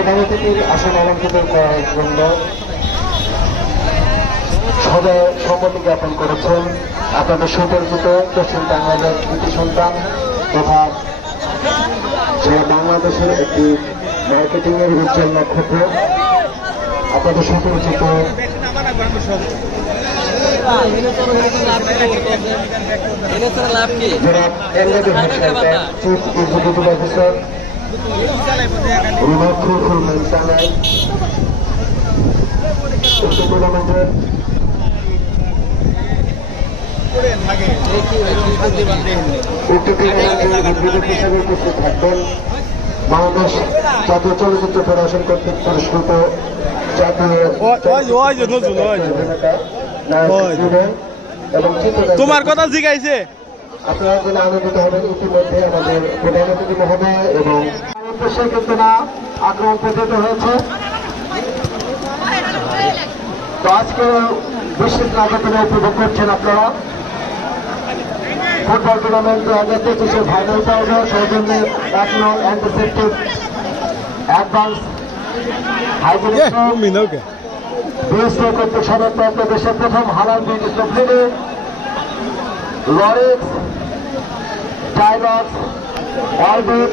প্রধান অতিথির আসন অলঙ্কৃত করার জন্য সবাই সম্মতি জ্ঞাপন করেছেন। আপনাদের সুপরিচিত পশ্চিম বাংলাদেশ কৃতি সন্তান তথা যে বাংলাদেশের একটি মার্কেটিং এর উজ্জ্বল নক্ষত্র। আপনাদের সুপরিচিত জনাব এক্সিকিউটিভ অফিসার তোমার কথা জিগাইছে। আপনারা আনন্দিত হবেন ইতিমধ্যে আমাদের প্রধান অতিথি মহোদয় এবং কিন্তু না আক্রমণ পতিত হয়েছে। তো আজকে বিশেষ নাটকের উপভোগ করছেন আপনারা। ফুটবল টুর্নামেন্ট দু হাজার পঁচিশের ফাইনাল পর্ব সৌজন্যে এক নং অ্যান্টিসেপ্টিভ অ্যাডভান্স হাইজেনিক মিনাওকে কর্তৃক সদরপ্রাপ্ত দেশের প্রথম হালাল বিউটি কোম্পানি লরেক্স অরবিট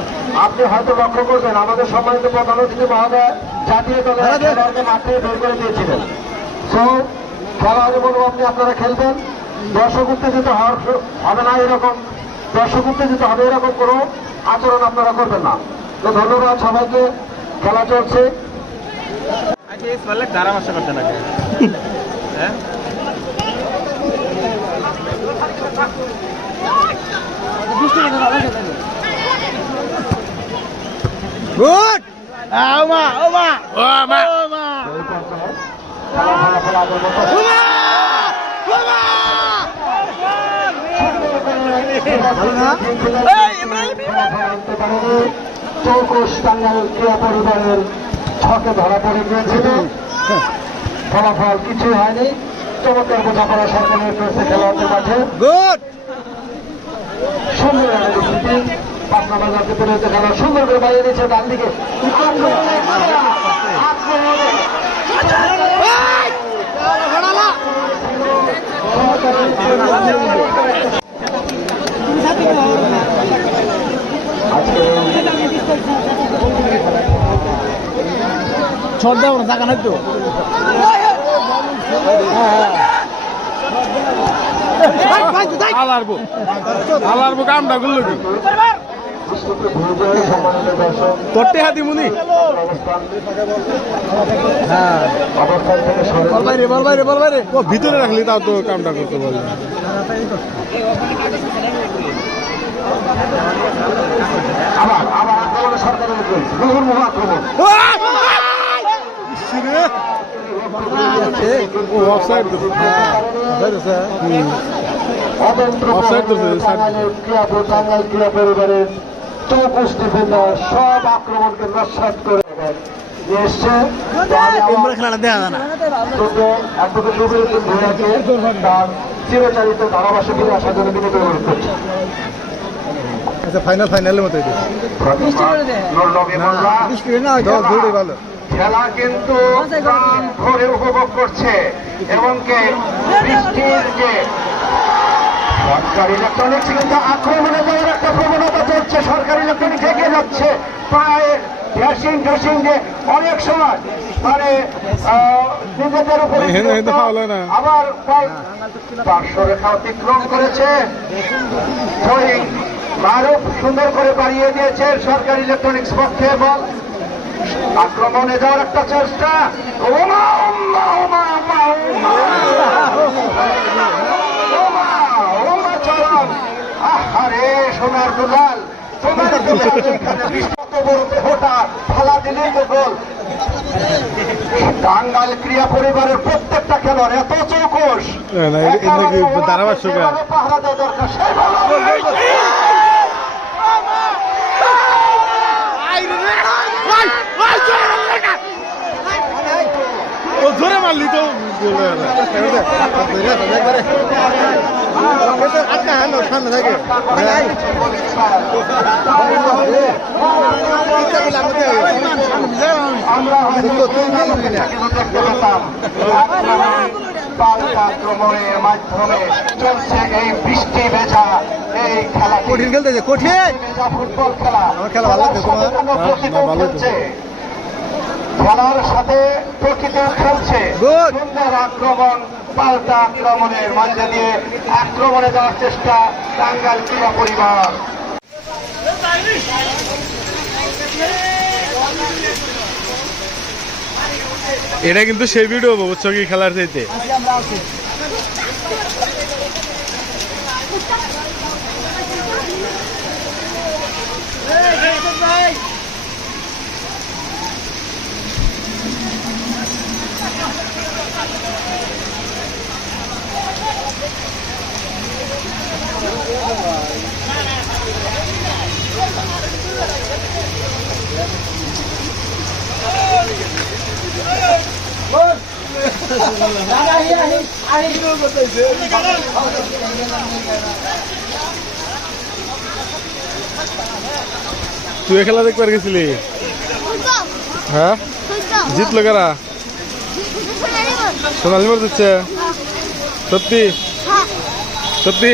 আপনি হয়তো লক্ষ্য করবেন আমাদের সম্মানিত প্রধান অতিথি মহোদয় জাতীয় দলের হ্যাঁ, খেলোয়াড়কে মাঠ থেকে বের করে দিয়েছিলেন। সো খেলোয়াড়ে বলব আপনি আপনারা খেলবেন। দর্শক উত্তেজিত হওয়ার হবে না এরকম। দর্শক উত্তেজিত হবে এরকম কোনো আচরণ আপনারা করবেন না। তো ধন্যবাদ সবাইকে। খেলা চলছে। হ্যাঁ? গুড আমা ওমা ওমা ওমা চৌকোশ টাঙ্গাইল ক্রীড়া পরিবারের ছকে ধরা পড়ে গিয়েছিল। ফলাফল কিছু হয়নি। চমৎকার বোঝাপড়া সরকারের খেলোয়াড়দের মাঠে গুড সুন্দর স্থিতি পাঁচ নম্বর খেলা সুন্দর করে বাইরে দিয়েছে ডান দিকে। জায়গা নাই তো। আলারবো আলারবো কামটা করল কি তোরটে হাতি মুনি ভিতরে রাখলি তাও তো কামটা করতে বলবে আবার আবার আক্রমণে সরকারের মুহুর্মুহ ও অফসাইড ক্রীড়া পরিবারের সব আক্রমণকে নস্বাত করে এসছে তার চিরচারিত ফিরে আসার জন্য বিনীত অনুরোধ করছি। আচ্ছা ফাইনাল ফাইনালের মতো ভালো। খেলা কিন্তু প্রাণ ভরে উপভোগ করছে এবং কে? বৃষ্টির যে সরকারি ইলেকট্রনিক্স কিন্তু আক্রমণে যাওয়ার একটা প্রবণতা চলছে। সরকারি ইলেকট্রনিক্স এগিয়ে যাচ্ছে। প্রায় ড্রেসিং ড্রেসিং যে অনেক সময় মানে নিজেদের উপরে। আবার বল পার্শ্ব রেখা অতিক্রম করেছে। মারুফ সুন্দর করে বাড়িয়ে দিয়েছে সরকারি ইলেকট্রনিক্স পক্ষে বল আক্রমণে যাওয়ার একটা চেষ্টা। ওমা ওমা ওমা ওমা। সোনার দুলাল সোনার দুলাল এখানে বিশ্বত বড় দেহটা ফালা দিলেই তো গোল টাঙ্গাইল ক্রিয়া পরিবারের প্রত্যেকটা খেলোয়াড় এত চৌকস পাহারা দেওয়া দরকার মারলি তো আক্রমণের মাধ্যমে চলছে এই বৃষ্টি ভেজা এই খেলা কঠিন খেলতেছে কঠিন ফুটবল খেলা খেলা ভালো লাগছে তোমার? ভালো লাগছে। খেলার সাথে প্রকৃতিও খেলছে সুন্দর আক্রমণ পাল্টা আক্রমণের মধ্যে দিয়ে আক্রমণে যাওয়ার চেষ্টা টাঙ্গাল ক্রীড়া পরিবার এটা কিন্তু সেই ভিডিও কি খেলার চাইতে তুই এ খেলা দেখবার গেছিলি হ্যাঁ জিতলো কারা সোনালি মোর দিচ্ছে সত্যি? সত্যি?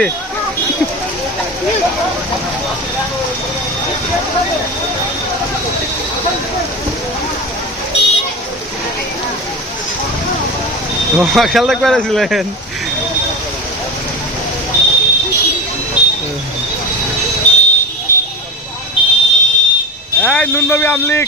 খেলা দেখবার এই নুন নবী আমলিক।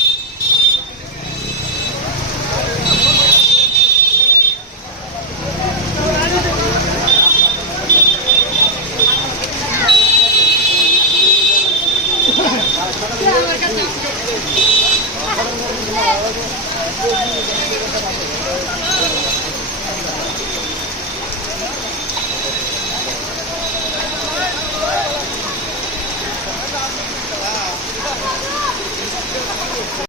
何だ?